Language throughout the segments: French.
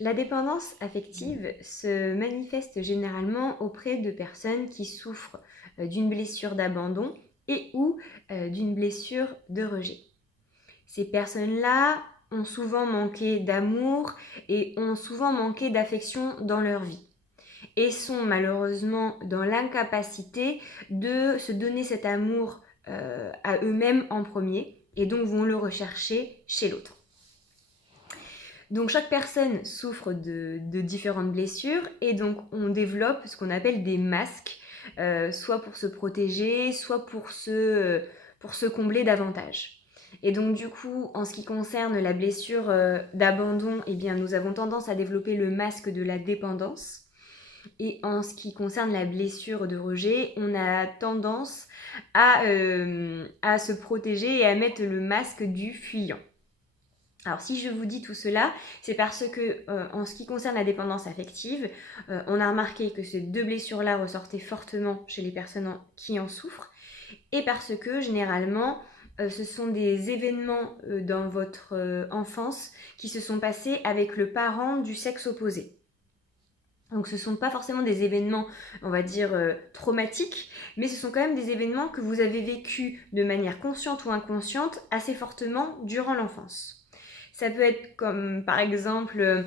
La dépendance affective se manifeste généralement auprès de personnes qui souffrent d'une blessure d'abandon et ou d'une blessure de rejet. Ces personnes-là ont souvent manqué d'amour et ont souvent manqué d'affection dans leur vie et sont malheureusement dans l'incapacité de se donner cet amour à eux-mêmes en premier et donc vont le rechercher chez l'autre. Donc chaque personne souffre de différentes blessures et donc on développe ce qu'on appelle des masques, soit pour se protéger, soit pour se combler davantage. Et donc du coup, en ce qui concerne la blessure d'abandon, eh bien, nous avons tendance à développer le masque de la dépendance. Et en ce qui concerne la blessure de rejet, on a tendance à se protéger et à mettre le masque du fuyant. Alors si je vous dis tout cela, c'est parce que en ce qui concerne la dépendance affective, on a remarqué que ces deux blessures-là ressortaient fortement chez les personnes qui en souffrent et parce que généralement ce sont des événements dans votre enfance qui se sont passés avec le parent du sexe opposé. Donc ce ne sont pas forcément des événements, on va dire, traumatiques, mais ce sont quand même des événements que vous avez vécus de manière consciente ou inconsciente assez fortement durant l'enfance. Ça peut être comme par exemple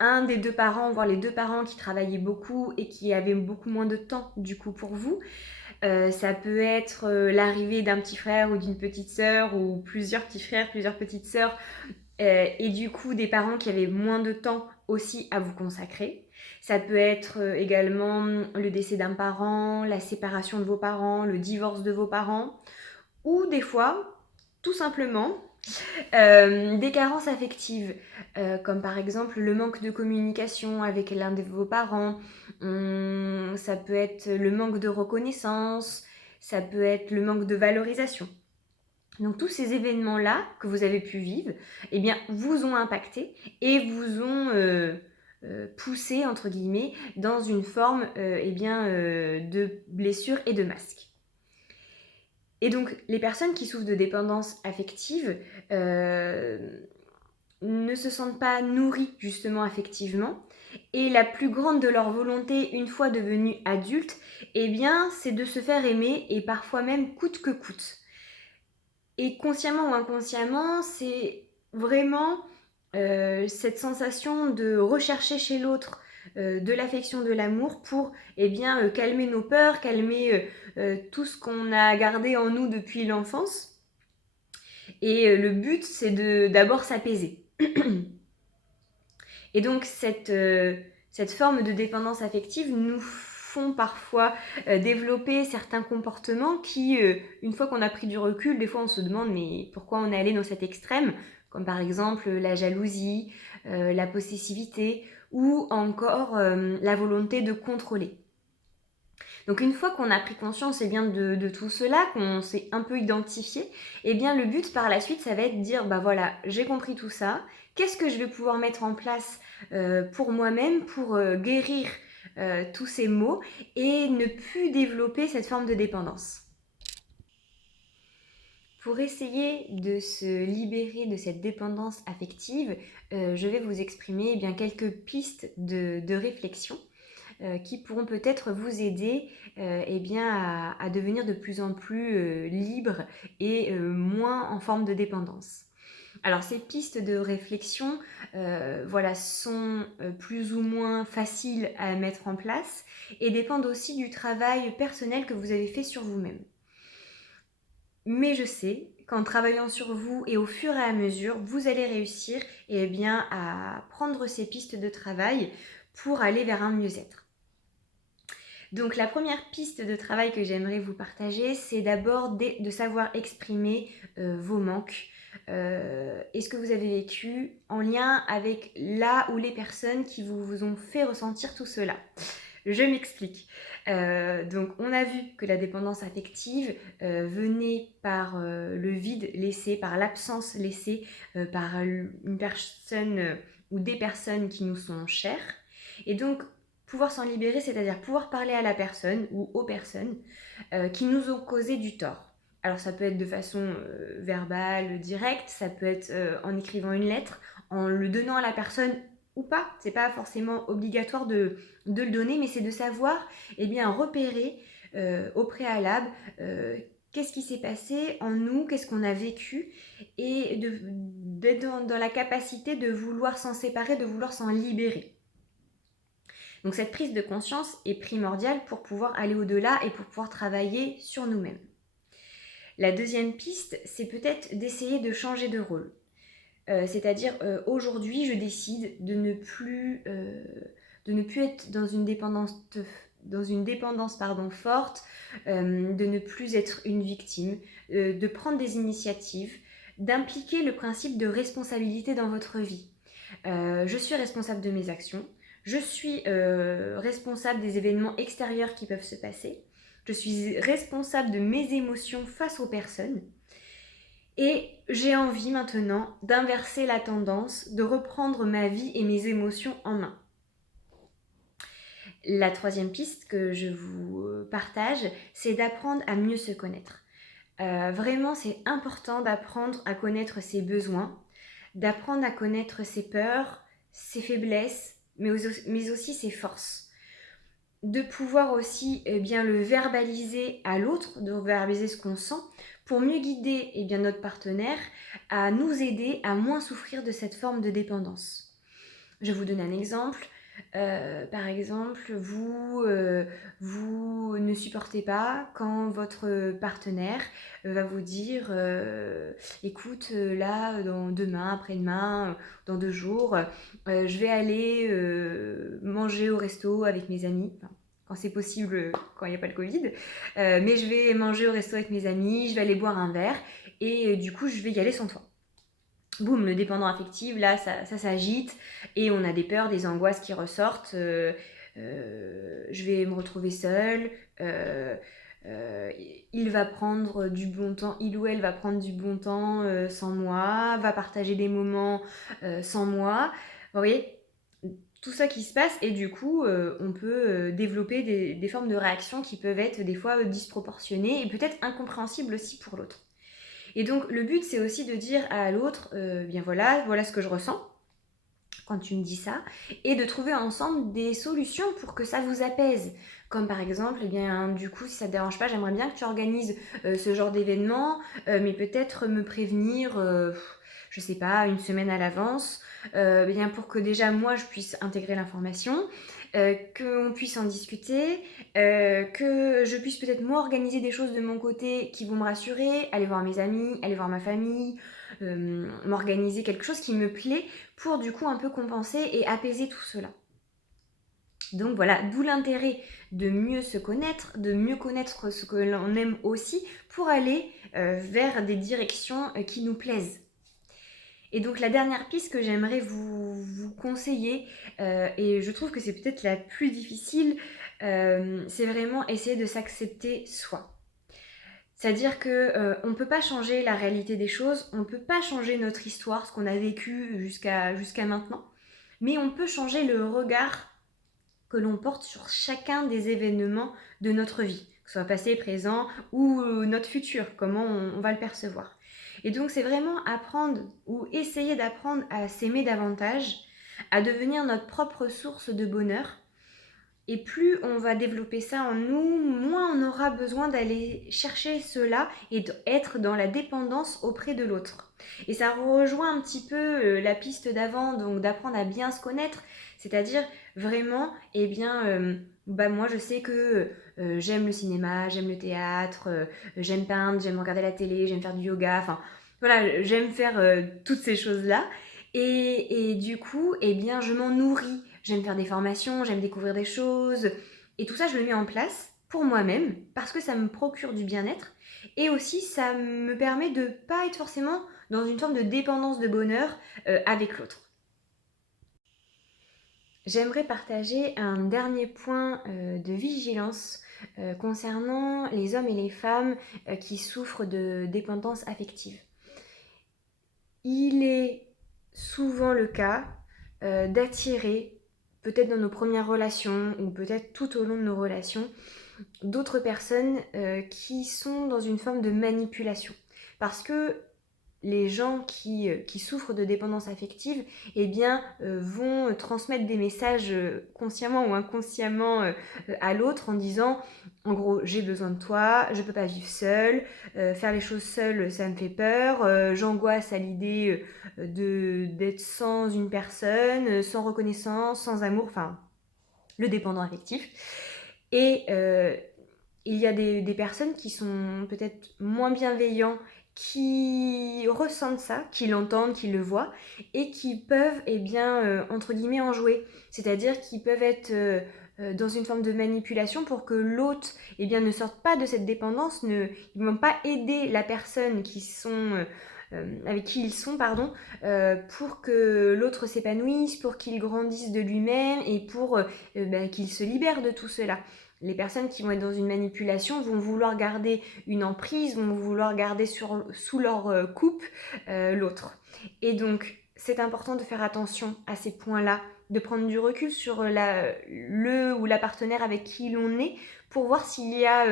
un des deux parents, voire les deux parents qui travaillaient beaucoup et qui avaient beaucoup moins de temps du coup pour vous. Ça peut être l'arrivée d'un petit frère ou d'une petite sœur ou plusieurs petits frères, plusieurs petites sœurs et du coup des parents qui avaient moins de temps aussi à vous consacrer. Ça peut être également le décès d'un parent, la séparation de vos parents, le divorce de vos parents, ou des fois, tout simplement, des carences affectives, comme par exemple le manque de communication avec l'un de vos parents, ça peut être le manque de reconnaissance, ça peut être le manque de valorisation. Donc tous ces événements-là que vous avez pu vivre, eh bien, vous ont impacté et vous ont poussé, entre guillemets, dans une forme de blessure et de masque. Et donc les personnes qui souffrent de dépendance affective ne se sentent pas nourries justement affectivement et la plus grande de leur volonté une fois devenues adultes, eh bien, c'est de se faire aimer et parfois même coûte que coûte. Et consciemment ou inconsciemment, c'est vraiment cette sensation de rechercher chez l'autre de l'affection, de l'amour pour calmer nos peurs, calmer tout ce qu'on a gardé en nous depuis l'enfance. Et le but, c'est d'abord s'apaiser. Et donc cette forme de dépendance affective nous font parfois développer certains comportements qui, une fois qu'on a pris du recul, des fois on se demande mais pourquoi on est allé dans cet extrême, comme par exemple la jalousie, la possessivité ou encore la volonté de contrôler. Donc une fois qu'on a pris conscience de tout cela, qu'on s'est un peu identifié, eh bien le but par la suite, ça va être de dire, bah voilà, j'ai compris tout ça, qu'est-ce que je vais pouvoir mettre en place pour moi-même, pour guérir tous ces maux et ne plus développer cette forme de dépendance. Pour essayer de se libérer de cette dépendance affective, je vais vous exprimer quelques pistes de réflexion qui pourront peut-être vous aider à devenir de plus en plus libre et moins en forme de dépendance. Alors ces pistes de réflexion sont plus ou moins faciles à mettre en place et dépendent aussi du travail personnel que vous avez fait sur vous-même. Mais je sais qu'en travaillant sur vous et au fur et à mesure, vous allez réussir à prendre ces pistes de travail pour aller vers un mieux-être. Donc la première piste de travail que j'aimerais vous partager, c'est d'abord de savoir exprimer vos manques et ce que vous avez vécu en lien avec la ou les personnes qui vous ont fait ressentir tout cela. Je m'explique. Donc on a vu que la dépendance affective venait par le vide laissé, par l'absence laissée par une personne ou des personnes qui nous sont chères. Et donc pouvoir s'en libérer, c'est-à-dire pouvoir parler à la personne ou aux personnes qui nous ont causé du tort. Alors ça peut être de façon verbale, directe, ça peut être en écrivant une lettre, en le donnant à la personne ou pas. C'est pas forcément obligatoire de le donner, mais c'est de savoir repérer au préalable qu'est-ce qui s'est passé en nous, qu'est-ce qu'on a vécu, et d'être dans la capacité de vouloir s'en séparer, de vouloir s'en libérer. Donc cette prise de conscience est primordiale pour pouvoir aller au-delà et pour pouvoir travailler sur nous-mêmes. La deuxième piste, c'est peut-être d'essayer de changer de rôle. C'est-à-dire, aujourd'hui, je décide de ne plus être dans une dépendance forte, de ne plus être une victime, de prendre des initiatives, d'impliquer le principe de responsabilité dans votre vie. Je suis responsable de mes actions, je suis responsable des événements extérieurs qui peuvent se passer, je suis responsable de mes émotions face aux personnes, et j'ai envie maintenant d'inverser la tendance, de reprendre ma vie et mes émotions en main. La troisième piste que je vous partage, c'est d'apprendre à mieux se connaître. Vraiment, c'est important d'apprendre à connaître ses besoins, d'apprendre à connaître ses peurs, ses faiblesses, mais aussi ses forces. De pouvoir aussi le verbaliser à l'autre, de verbaliser ce qu'on sent, pour mieux guider notre partenaire à nous aider à moins souffrir de cette forme de dépendance. Je vais vous donner un exemple. Par exemple, vous ne supportez pas quand votre partenaire va vous dire écoute, là, demain, après-demain, dans 2 jours, je vais aller manger au resto avec mes amis. Enfin, quand c'est possible, quand il n'y a pas le Covid. Mais je vais manger au resto avec mes amis, je vais aller boire un verre et du coup, je vais y aller sans toi. Boum, le dépendant affectif, là, ça s'agite et on a des peurs, des angoisses qui ressortent. Je vais me retrouver seule. Il va prendre du bon temps, il ou elle va prendre du bon temps sans moi, va partager des moments sans moi. Vous voyez, tout ça qui se passe, et du coup, on peut développer des formes de réactions qui peuvent être des fois disproportionnées et peut-être incompréhensibles aussi pour l'autre. Et donc, le but, c'est aussi de dire à l'autre, voilà ce que je ressens quand tu me dis ça, et de trouver ensemble des solutions pour que ça vous apaise. Comme par exemple, du coup, si ça ne te dérange pas, j'aimerais bien que tu organises ce genre d'événement, mais peut-être me prévenir, je sais pas, 1 semaine à l'avance, pour que déjà moi, je puisse intégrer l'information, qu'on puisse en discuter, que je puisse peut-être moi organiser des choses de mon côté qui vont me rassurer, aller voir mes amis, aller voir ma famille, m'organiser quelque chose qui me plaît pour du coup un peu compenser et apaiser tout cela. Donc voilà, d'où l'intérêt de mieux se connaître, de mieux connaître ce que l'on aime aussi, pour aller vers des directions qui nous plaisent. Et donc la dernière piste que j'aimerais vous conseiller, et je trouve que c'est peut-être la plus difficile, c'est vraiment essayer de s'accepter soi. C'est-à-dire qu'on ne peut pas changer la réalité des choses, on ne peut pas changer notre histoire, ce qu'on a vécu jusqu'à maintenant, mais on peut changer le regard que l'on porte sur chacun des événements de notre vie, que ce soit passé, présent ou notre futur, comment on va le percevoir. Et donc c'est vraiment apprendre ou essayer d'apprendre à s'aimer davantage, à devenir notre propre source de bonheur. Et plus on va développer ça en nous, moins on aura besoin d'aller chercher cela et d'être dans la dépendance auprès de l'autre. Et ça rejoint un petit peu la piste d'avant, donc d'apprendre à bien se connaître, c'est-à-dire vraiment, moi je sais que j'aime le cinéma, j'aime le théâtre, j'aime peindre, j'aime regarder la télé, j'aime faire du yoga, enfin voilà, j'aime faire toutes ces choses-là. Et du coup, je m'en nourris. J'aime faire des formations, j'aime découvrir des choses. Et tout ça, je le mets en place pour moi-même parce que ça me procure du bien-être. Et aussi, ça me permet de ne pas être forcément dans une forme de dépendance de bonheur avec l'autre. J'aimerais partager un dernier point de vigilance concernant les hommes et les femmes qui souffrent de dépendance affective. Il est souvent le cas d'attirer, peut-être dans nos premières relations ou peut-être tout au long de nos relations, d'autres personnes qui sont dans une forme de manipulation. Parce que les gens qui souffrent de dépendance affective, eh bien, vont transmettre des messages consciemment ou inconsciemment à l'autre en disant, en gros, j'ai besoin de toi, je peux pas vivre seule, faire les choses seule, ça me fait peur, j'angoisse à l'idée d'être sans une personne, sans reconnaissance, sans amour, enfin, le dépendant affectif. Et il y a des personnes qui sont peut-être moins bienveillants, qui ressentent ça, qui l'entendent, qui le voient, et qui peuvent, eh bien, entre guillemets, en jouer. C'est-à-dire qu'ils peuvent être dans une forme de manipulation pour que l'autre, eh bien, ne sorte pas de cette dépendance, ils ne vont pas aider la personne avec qui ils sont, pour que l'autre s'épanouisse, pour qu'il grandisse de lui-même et pour qu'il se libère de tout cela. Les personnes qui vont être dans une manipulation vont vouloir garder une emprise, vont vouloir garder sous leur coupe l'autre. Et donc, c'est important de faire attention à ces points-là, de prendre du recul sur le ou la partenaire avec qui l'on est pour voir s'il y a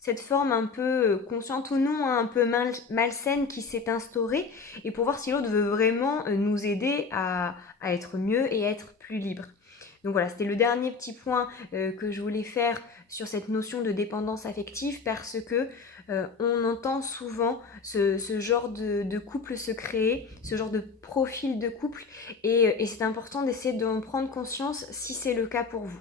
cette forme un peu consciente ou non, un peu malsaine qui s'est instaurée et pour voir si l'autre veut vraiment nous aider à être mieux et à être plus libre. Donc voilà, c'était le dernier petit point que je voulais faire sur cette notion de dépendance affective parce que on entend souvent ce genre de couple se créer, ce genre de profil de couple et c'est important d'essayer d'en prendre conscience si c'est le cas pour vous.